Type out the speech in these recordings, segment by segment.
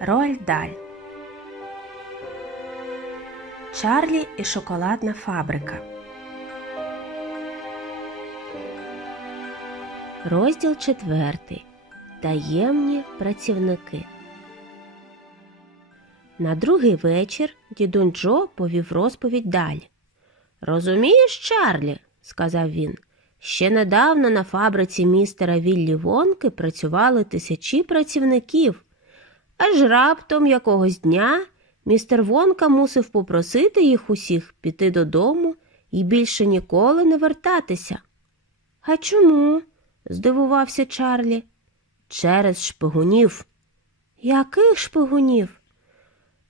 Роальд Даль. Чарлі і шоколадна фабрика. Розділ четвертий. Таємні працівники. На другий вечір дідунь Джо повів розповідь далі. Розумієш, Чарлі, сказав він, ще недавно на фабриці містера Віллі Вонки працювали тисячі працівників. Аж раптом якогось дня містер Вонка мусив попросити їх усіх піти додому і більше ніколи не вертатися. А чому? здивувався Чарлі. Через шпигунів. Яких шпигунів?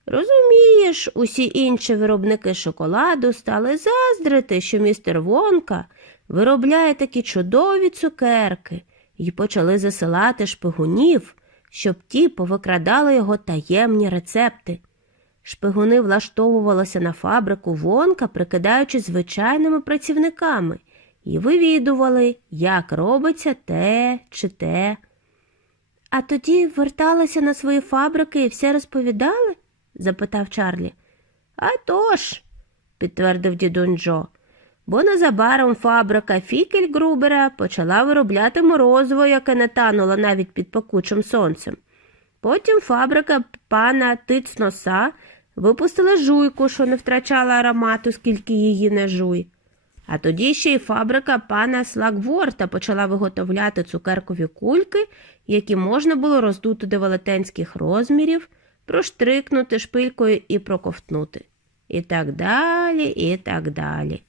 Розумієш, усі інші виробники шоколаду стали заздрити, що містер Вонка виробляє такі чудові цукерки, і почали засилати шпигунів, щоб ті повикрадали його таємні рецепти. Шпигуни влаштовувалися на фабрику Вонка, прикидаючись звичайними працівниками, і вивідували, як робиться те чи те. А тоді верталися на свої фабрики і все розповідали? запитав Чарлі. «А тож», – підтвердив дідунь Джо, бо незабаром фабрика Фікельгрубера почала виробляти морозиво, яке не тануло навіть під пекучим сонцем. Потім фабрика пана Тицноса випустила жуйку, що не втрачала аромату, скільки її не жуй. А тоді ще й фабрика пана Слагворта почала виготовляти цукеркові кульки, які можна було роздути до велетенських розмірів, проштрикнути шпилькою і проковтнути. І так далі, і так далі.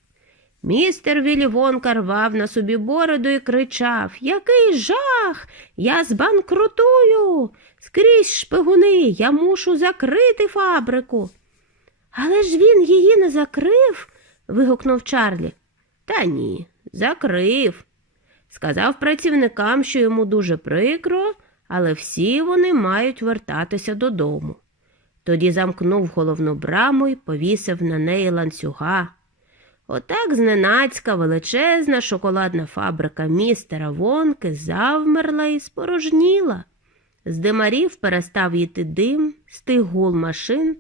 Містер Віллі Вонка рвав на собі бороду і кричав Який жах! Я збанкрутую! Скрізь шпигуни, я мушу закрити фабрику. Але ж він її не закрив. вигукнув Чарлі. Та ні, закрив. Сказав працівникам, що йому дуже прикро, але всі вони мають вертатися додому. Тоді замкнув головну браму і повісив на неї ланцюга. Отак зненацька величезна шоколадна фабрика містера Вонки завмерла і спорожніла. З димарів перестав їти дим, стиг гул машин,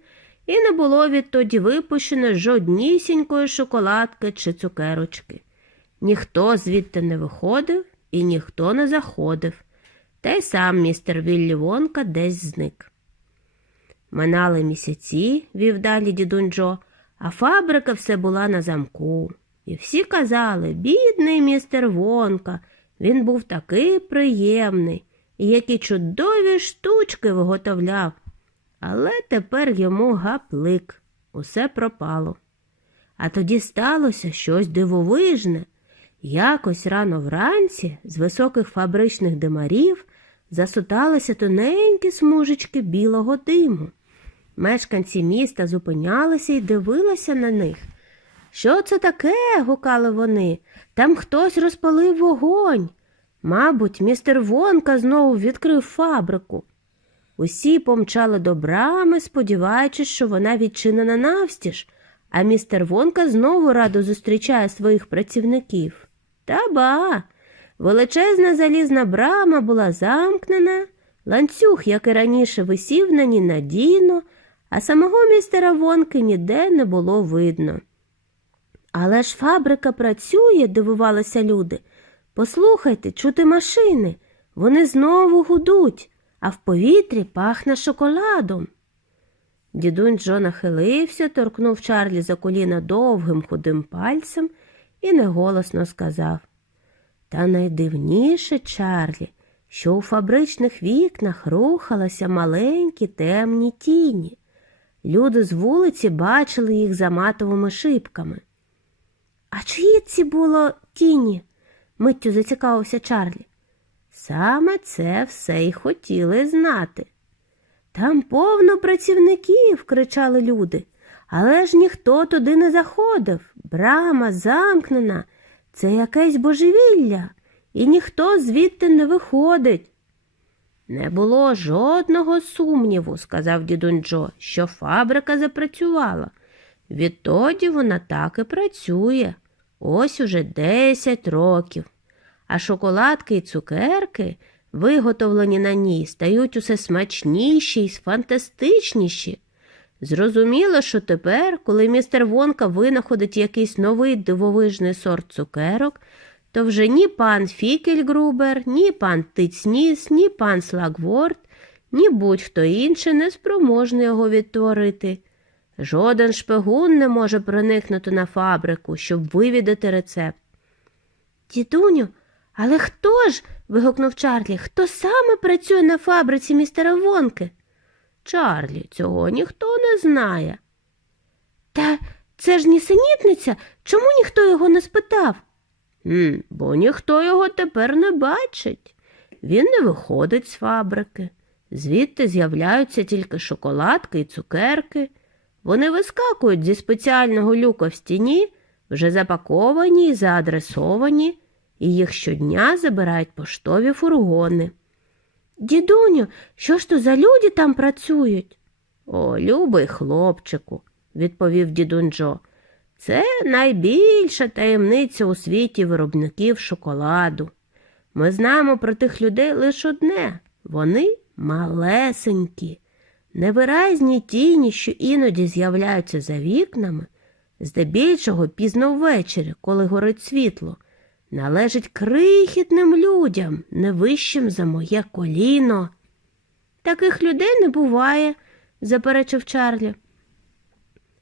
і не було відтоді випущено жоднісінької шоколадки чи цукерочки. Ніхто звідти не виходив і ніхто не заходив, та й сам містер Віллі Вонка десь зник. Минали місяці, вів далі дідунь Джо, а фабрика все була на замку. І всі казали, бідний містер Вонка, він був такий приємний, і які чудові штучки виготовляв. Але тепер йому гаплик, усе пропало. А тоді сталося щось дивовижне. Якось рано вранці з високих фабричних димарів засуталися тоненькі смужечки білого диму. Мешканці міста зупинялися і дивилися на них. Що це таке? гукали вони. Там хтось розпалив вогонь. Мабуть, містер Вонка знову відкрив фабрику. Усі помчали до брами, сподіваючись, що вона відчинена навстіж, а містер Вонка знову радо зустрічає своїх працівників. Та ба! Величезна залізна брама була замкнена, ланцюг, як і раніше, висів на ній надійно, а самого містера Вонки ніде не було видно. Але ж фабрика працює, дивувалися люди. Послухайте, чути машини. Вони знову гудуть, а в повітрі пахне шоколадом. Дідунь Джо нахилився, торкнув Чарлі за коліна довгим худим пальцем і неголосно сказав Та найдивніше, Чарлі, що у фабричних вікнах рухалися маленькі темні тіні. Люди з вулиці бачили їх за матовими шибками. А чиї ці було тіні? миттю зацікавився Чарлі. Саме це все й хотіли знати. Там повно працівників, кричали люди, але ж ніхто туди не заходив. Брама замкнена, це якесь божевілля, і ніхто звідти не виходить. Не було жодного сумніву, сказав дідунь Джо, що фабрика запрацювала. Відтоді вона так і працює. Ось уже десять років. А шоколадки і цукерки виготовлені на ній, стають усе смачніші й фантастичніші. Зрозуміло, що тепер, коли містер Вонка винаходить якийсь новий дивовижний сорт цукерок, то вже ні пан Фікельгрубер, ні пан Тицніс, ні пан Слагворд, ні будь-хто інший не спроможний його відтворити. Жоден шпигун не може проникнути на фабрику, щоб вивідати рецепт. Дідуню, але хто ж? вигукнув Чарлі. Хто саме працює на фабриці містера Вонки? Чарлі, цього ніхто не знає. Та це ж нісенітниця. Чому ніхто його не спитав? «М, бо ніхто його тепер не бачить. Він не виходить з фабрики. Звідти з'являються тільки шоколадки і цукерки. Вони вискакують зі спеціального люка в стіні, вже запаковані і заадресовані, і їх щодня забирають поштові фургони. Дідуню, що ж то за люди там працюють? О, любий хлопчику, відповів дідун Джо. Це найбільша таємниця у світі виробників шоколаду. Ми знаємо про тих людей лише одне вони малесенькі, невиразні тіні, що іноді з'являються за вікнами, здебільшого пізно ввечері, коли горить світло, належать крихітним людям, не вищим за моє коліно. Таких людей не буває, заперечив Чарлі.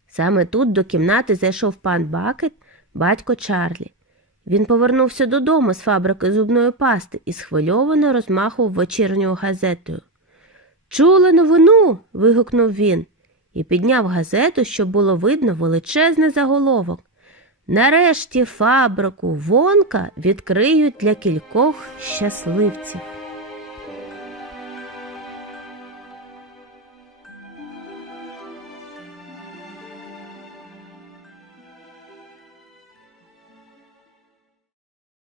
Саме тут до кімнати зайшов пан Бакет, батько Чарлі. Він повернувся додому з фабрики зубної пасти і схвильовано розмахував вечірньою газетою. Чули новину. вигукнув він і підняв газету, щоб було видно величезний заголовок. Нарешті фабрику Вонка відкриють для кількох щасливців.